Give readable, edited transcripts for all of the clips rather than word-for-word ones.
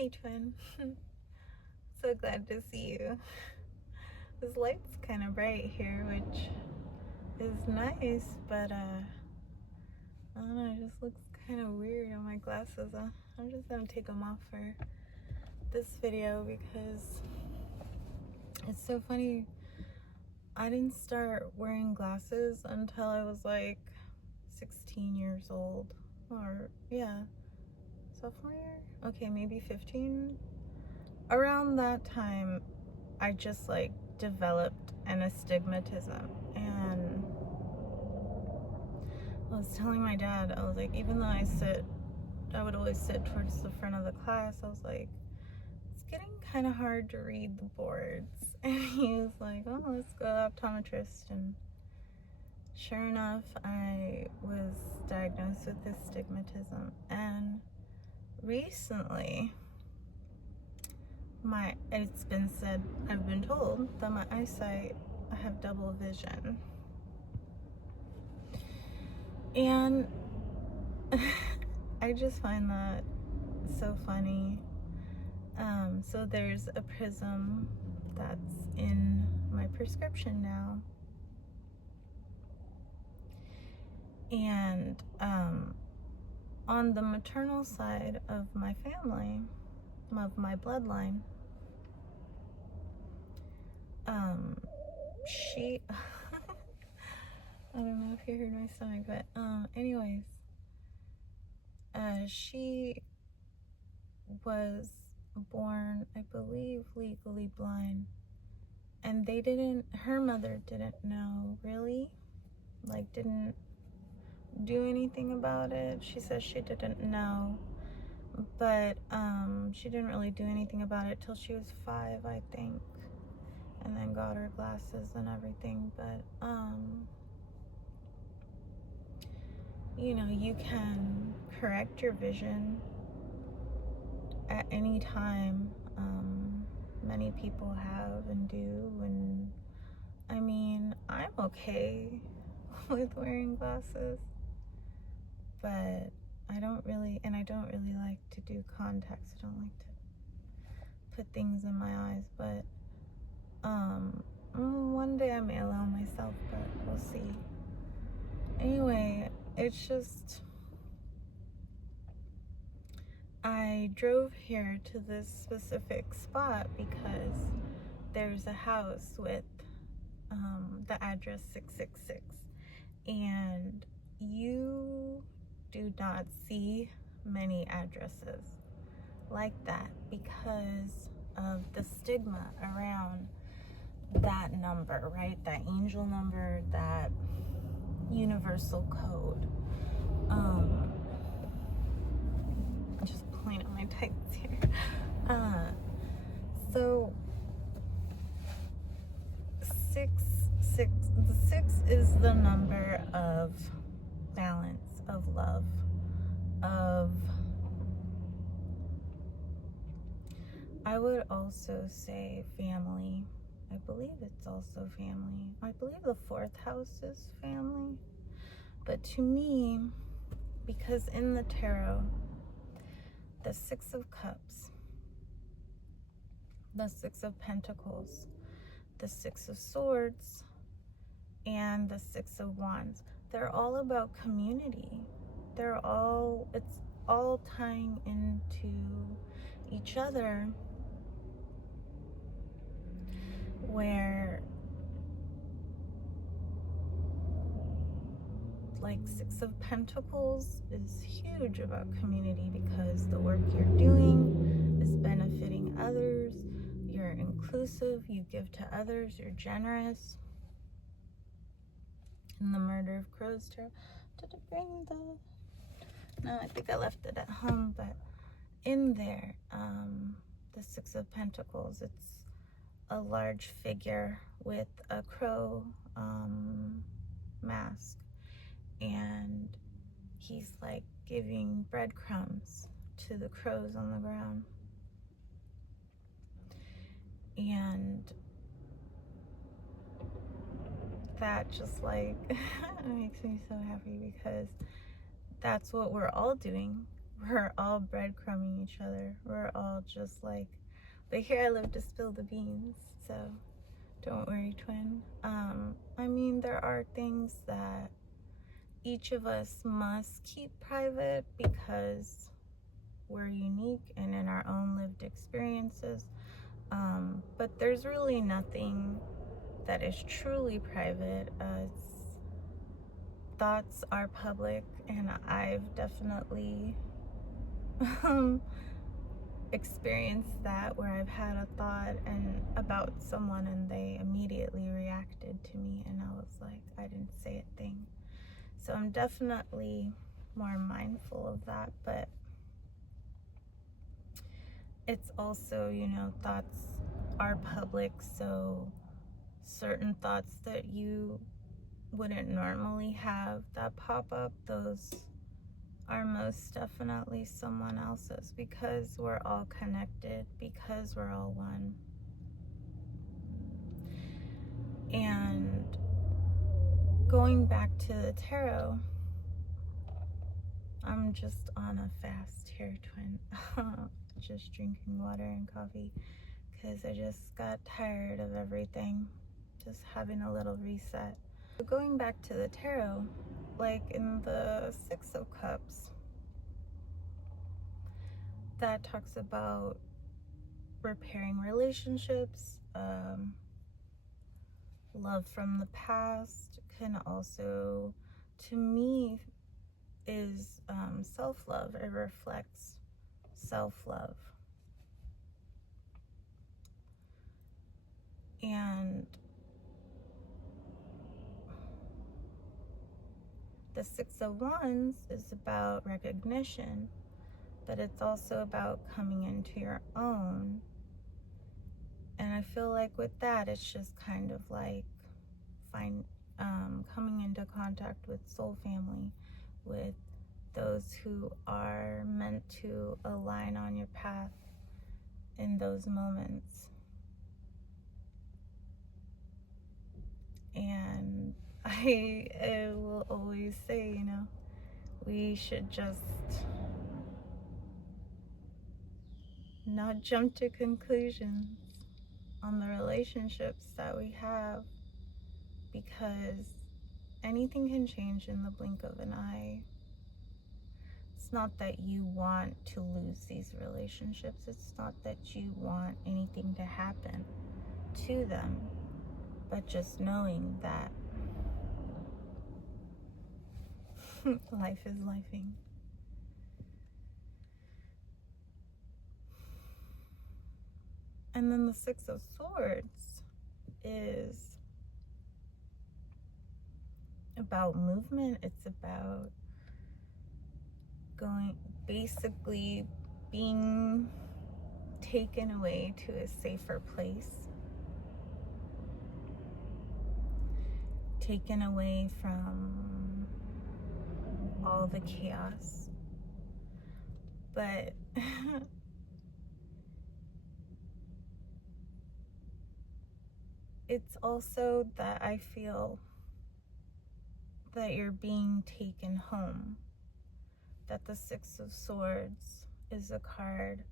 Hey, twin. So glad to see you. This light's kind of bright here, which is nice, but I don't know, it just looks kind of weird on my glasses. I'm just gonna take them off for this video because it's so funny. I didn't start wearing glasses until I was like 16 years old, or yeah, sophomore year? Okay, maybe 15. Around that time, I just like developed an astigmatism, and I was telling my dad, I was like, even though I would always sit towards the front of the class, I was like, it's getting kind of hard to read the boards. And he was like, oh, let's go optometrist. And sure enough, I was diagnosed with astigmatism, and recently it's been said, I've been told that my eyesight, I have double vision. And I just find that so funny. So there's a prism that's in my prescription now. And on the maternal side of my family, of my bloodline, she I don't know if you heard my stomach, but anyways, she was born, I believe, legally blind, and her mother didn't know, really, like, didn't do anything about it. She says she didn't know, but she didn't really do anything about it till she was 5, I think, and then got her glasses and everything. But you know, you can correct your vision at any time. Many people have and do, and I mean, I'm okay with wearing glasses, but I don't really like to do contacts. I don't like to put things in my eyes, but one day I may allow myself, but we'll see. Anyway, it's just, I drove here to this specific spot because there's a house with the address 666, and you do not see many addresses like that because of the stigma around that number, right? That angel number, that universal code. Just pulling on my tights here. So the 6 is the number of balance, of love, of, I would also say, family. I believe it's also family. I believe the 4th house is family. But to me, because in the tarot, the 6 of Cups, the 6 of Pentacles, the 6 of Swords, and the 6 of Wands, they're all about community. It's all tying into each other, where like 6 of Pentacles is huge about community because the work you're doing is benefiting others, you're inclusive, you give to others, you're generous. In the Murder of Crows tarot, did it bring no, I think I left it at home, but in there, the 6 of Pentacles, it's a large figure with a crow mask, and he's like giving breadcrumbs to the crows on the ground. And that just like makes me so happy because that's what we're all doing we're all breadcrumbing each other. We're all just like, but here I live to spill the beans, so don't worry, twin. I mean, there are things that each of us must keep private because we're unique and in our own lived experiences. But there's really nothing that is truly private. Thoughts are public, and I've definitely experienced that, where I've had a thought and about someone and they immediately reacted to me, and I was like, I didn't say a thing. So I'm definitely more mindful of that, but it's also, you know, thoughts are public, so certain thoughts that you wouldn't normally have that pop up, those are most definitely someone else's, because we're all connected, because we're all one. And going back to the tarot, I'm just on a fast here, twin. Just drinking water and coffee because I just got tired of everything, just having a little reset. Going back to the tarot, like in the Six of Cups, that talks about repairing relationships. Love from the past can also, to me, is self-love. It reflects self-love. And the Six of Wands is about recognition, but it's also about coming into your own. And I feel like with that, it's just kind of like coming into contact with soul family, with those who are meant to align on your path in those moments. And I will always say, you know, we should just not jump to conclusions on the relationships that we have, because anything can change in the blink of an eye. It's not that you want to lose these relationships. It's not that you want anything to happen to them, but just knowing that life is lifing. And then the Six of Swords is about movement. It's about basically being taken away to a safer place, taken away from all the chaos. But it's also that I feel that you're being taken home, that the Six of Swords is a card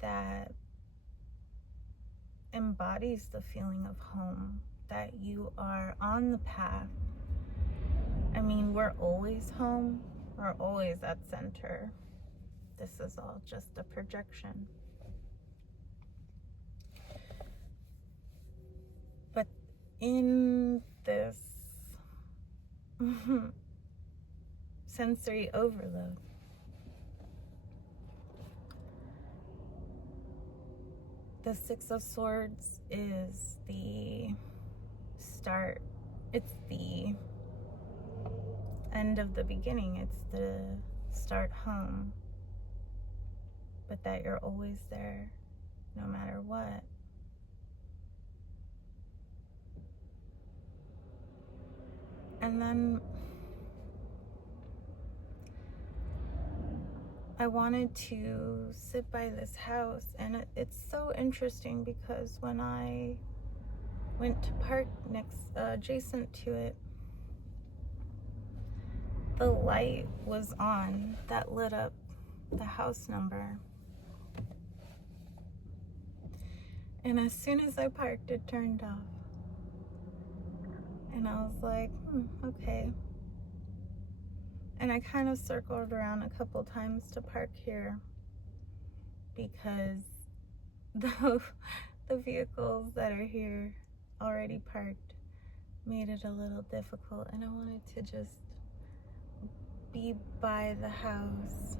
that embodies the feeling of home, that you are on the path. I mean, we're always home, we're always at center. This is all just a projection. But in this sensory overload, the Six of Swords is the start. It's the end of the beginning. It's the start home. But that you're always there, no matter what. And then I wanted to sit by this house, and it's so interesting because when I went to park adjacent to it, the light was on that lit up the house number. And as soon as I parked, it turned off. And I was like, okay. And I kind of circled around a couple times to park here because the vehicles that are here already parked made it a little difficult, and I wanted to just be by the house.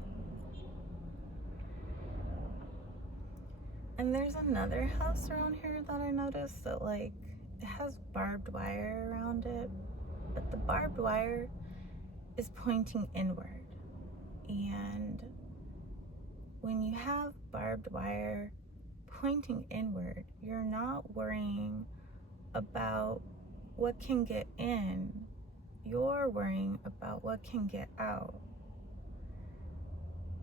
And there's another house around here that I noticed that, like, it has barbed wire around it, but the barbed wire is pointing inward. And when you have barbed wire pointing inward, you're not worrying about what can get in, you're worrying about what can get out.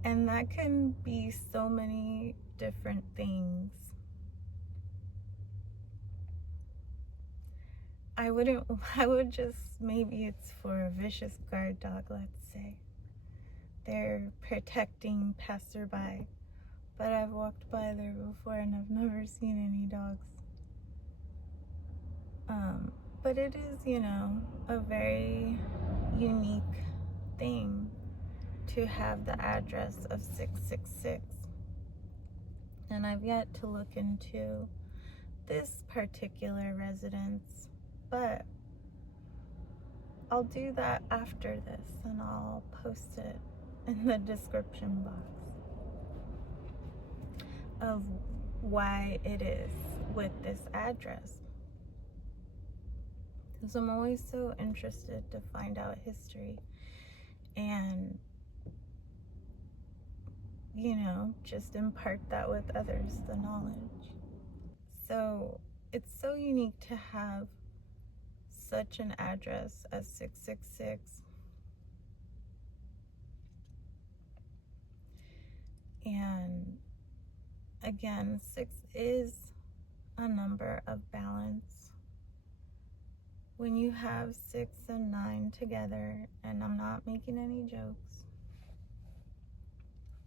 And that can be so many different things. I would just, maybe it's for a vicious guard dog, let's say. They're protecting passerby, but I've walked by there before and I've never seen any dogs. But it is, a very unique thing to have the address of 666. And I've yet to look into this particular residence, but I'll do that after this and I'll post it in the description box of why it is with this address. Because I'm always so interested to find out history and, just impart that with others, the knowledge. So it's so unique to have such an address as 666. And again, 6 is a number of balance. When you have 6 and 9 together, and I'm not making any jokes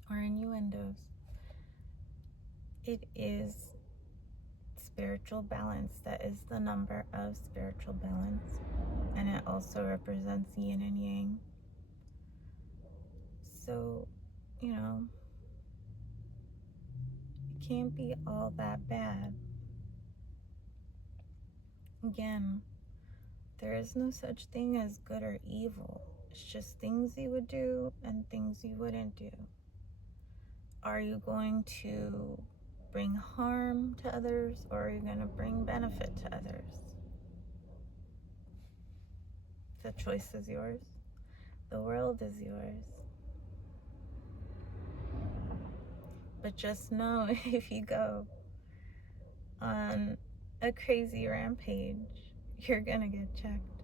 or innuendos, it is spiritual balance. That is the number of spiritual balance, and it also represents yin and yang. So, it can't be all that bad. Again, there is no such thing as good or evil. It's just things you would do and things you wouldn't do. Are you going to bring harm to others, or are you going to bring benefit to others? The choice is yours. The world is yours. But just know, if you go on a crazy rampage, you're gonna get checked.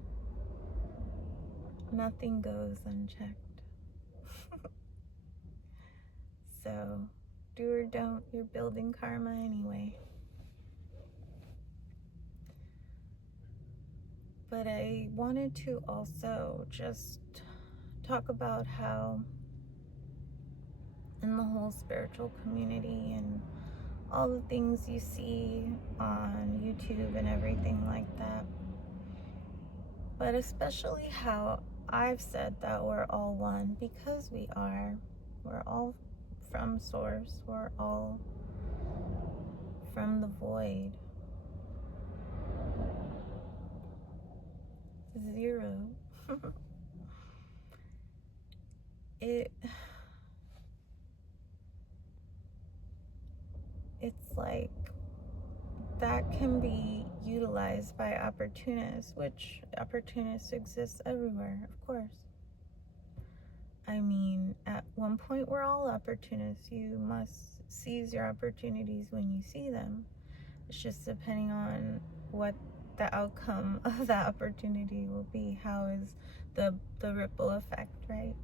Nothing goes unchecked. So, do or don't, you're building karma anyway. But I wanted to also just talk about how in the whole spiritual community and all the things you see on YouTube and everything like that, but especially how I've said that we're all one, because we are. We're all from source. We're all from the void. Zero. It's like that can be utilized by opportunists, which opportunists exist everywhere, of course. I mean, at one point we're all opportunists. You must seize your opportunities when you see them. It's just depending on what the outcome of that opportunity will be. How is the ripple effect, right?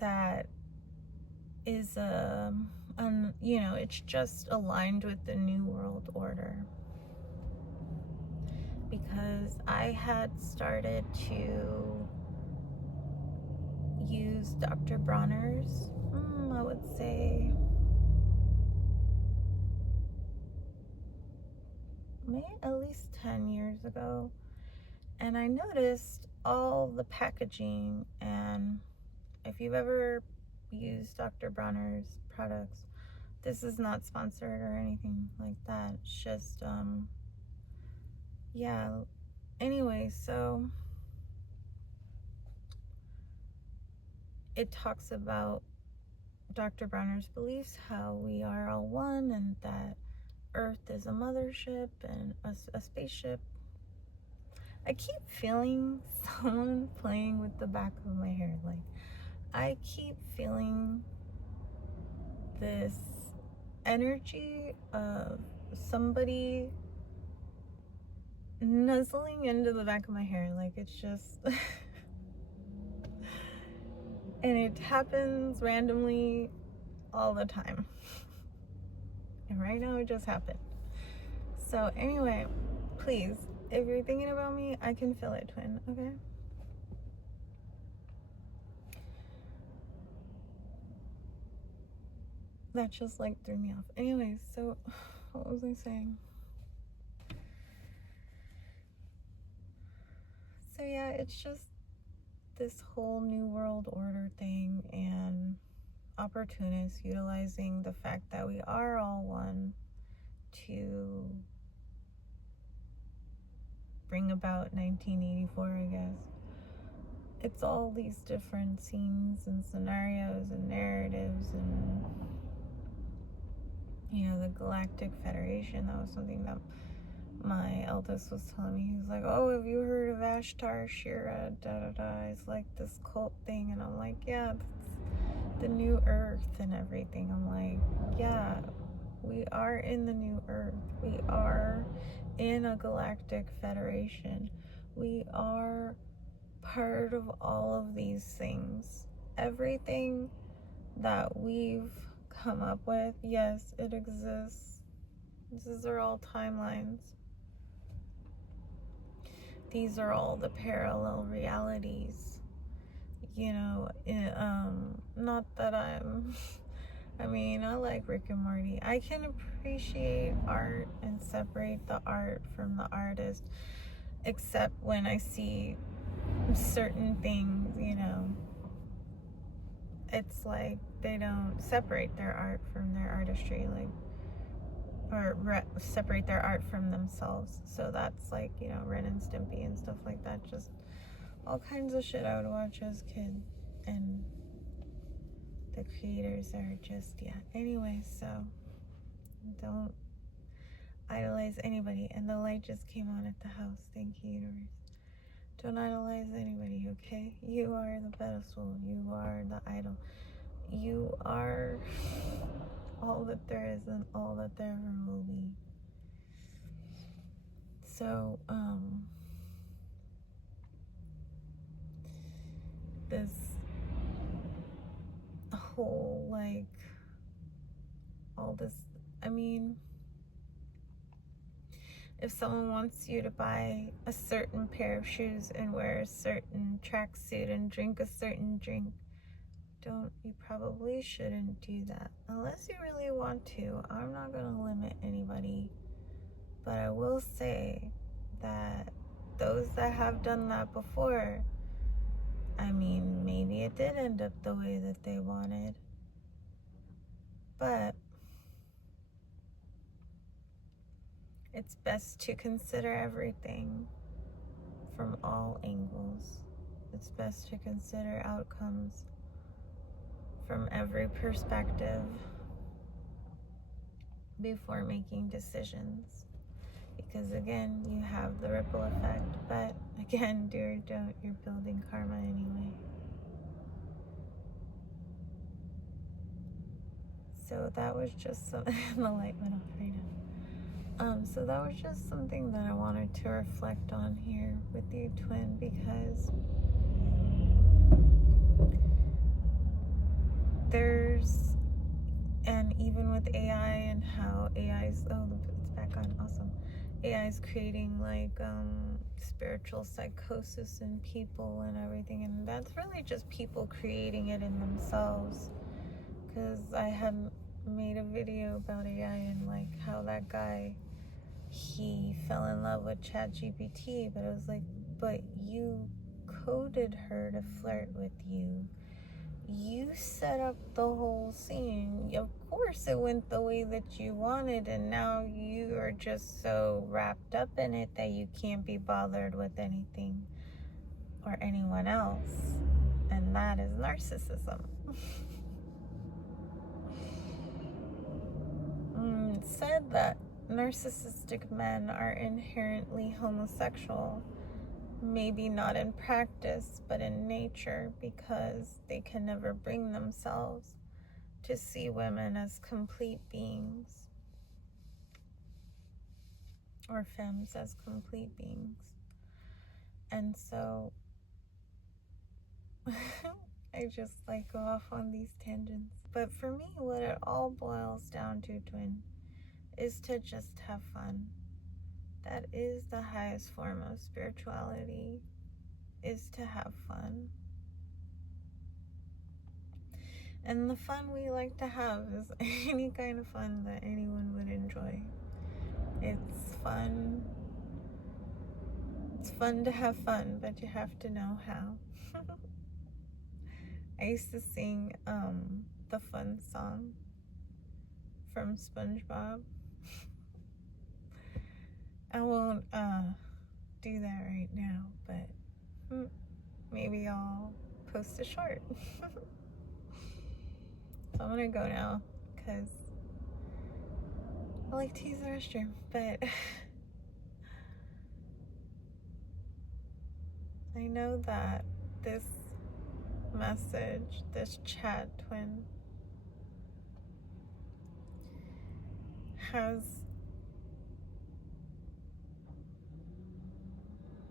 That is it's just aligned with the New World Order. because I had started to use Dr. Bronner's, I would say, maybe at least 10 years ago. And I noticed all the packaging, and if you've ever used Dr. Bronner's products, this is not sponsored or anything like that. It's just, yeah. Anyway, so it talks about Dr. Bronner's beliefs, how we are all one, and that Earth is a mothership and a spaceship. I keep feeling someone playing with the back of my hair. Like, I keep feeling this energy of somebody nuzzling into the back of my hair. Like, it's just and it happens randomly all the time. And right now it just happened. So anyway, please, if you're thinking about me, I can feel it, twin, okay? That just like threw me off. Anyway, so what was I saying? So yeah, it's just this whole new world order thing, and opportunists utilizing the fact that we are all one to bring about 1984, I guess. It's all these different scenes and scenarios and narratives, and you know, the Galactic Federation. That was something that my eldest was telling me. He was like, oh, have you heard of Ashtar Shira, it's like this cult thing. And I'm like, yeah, that's the new Earth and everything. I'm like, yeah, we are in the new Earth. We are in a Galactic Federation. We are part of all of these things. Everything that we've come up with, yes, it exists. These are all timelines. These are all the parallel realities. You know, not that I like Rick and Morty. I can appreciate art and separate the art from the artist, except when I see certain things, you know, it's like they don't separate their art from their artistry, like, or separate their art from themselves. So that's like, you know, Ren and Stimpy and stuff like that. Just all kinds of shit I would watch as a kid, and the creators are just, yeah. Anyway, so don't idolize anybody. And the light just came on at the house. Thank you, universe. Don't idolize anybody, okay? You are the pedestal. You are the idol. You are all that there is and all that there ever will be. So, this whole, like, all this, I mean, if someone wants you to buy a certain pair of shoes and wear a certain tracksuit and drink a certain drink, you probably shouldn't do that. Unless you really want to. I'm not going to limit anybody. But I will say that those that have done that before, I mean, maybe it did end up the way that they wanted. But it's best to consider everything from all angles. It's best to consider outcomes from every perspective before making decisions. Because again, you have the ripple effect, but again, do or don't, you're building karma anyway. So that was just some, the light went off right now. So that was just something that I wanted to reflect on here with you, twin, because there's, and even with AI and how AI's, oh, it's back on, awesome. AI is creating like spiritual psychosis in people and everything, and that's really just people creating it in themselves. Because I had made a video about AI and like how that guy, he fell in love with ChatGPT, but it was like, but you coded her to flirt with you. You set up the whole scene. Of course it went the way that you wanted, and now you are just so wrapped up in it that you can't be bothered with anything or anyone else. And that is narcissism. It said that narcissistic men are inherently homosexual. Maybe not in practice, but in nature, because they can never bring themselves to see women as complete beings, or femmes as complete beings. And so I just like go off on these tangents. But for me, what it all boils down to, twin, is to just have fun. That is the highest form of spirituality, is to have fun. And the fun we like to have is any kind of fun that anyone would enjoy. It's fun. It's fun to have fun, but you have to know how. I used to sing the fun song from SpongeBob. I won't do that right now, but maybe I'll post a short. So I'm gonna go now because I like to use the restroom, but I know that this message, this chat, twin, has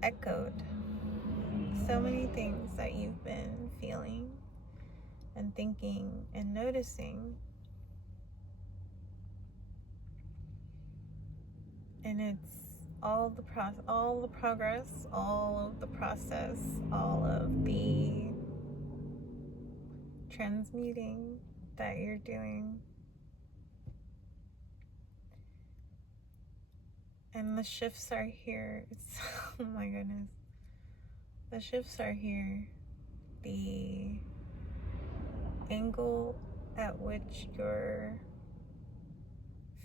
echoed so many things that you've been feeling and thinking and noticing. And it's all the progress, all of the process, all of the transmuting that you're doing. And the shifts are here. It's, oh my goodness. The shifts are here. The angle at which you're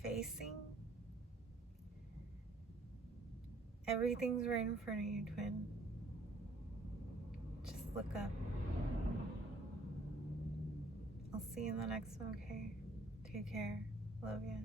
facing, everything's right in front of you, twin. Just look up. I'll see you in the next one, okay? Take care. Love ya.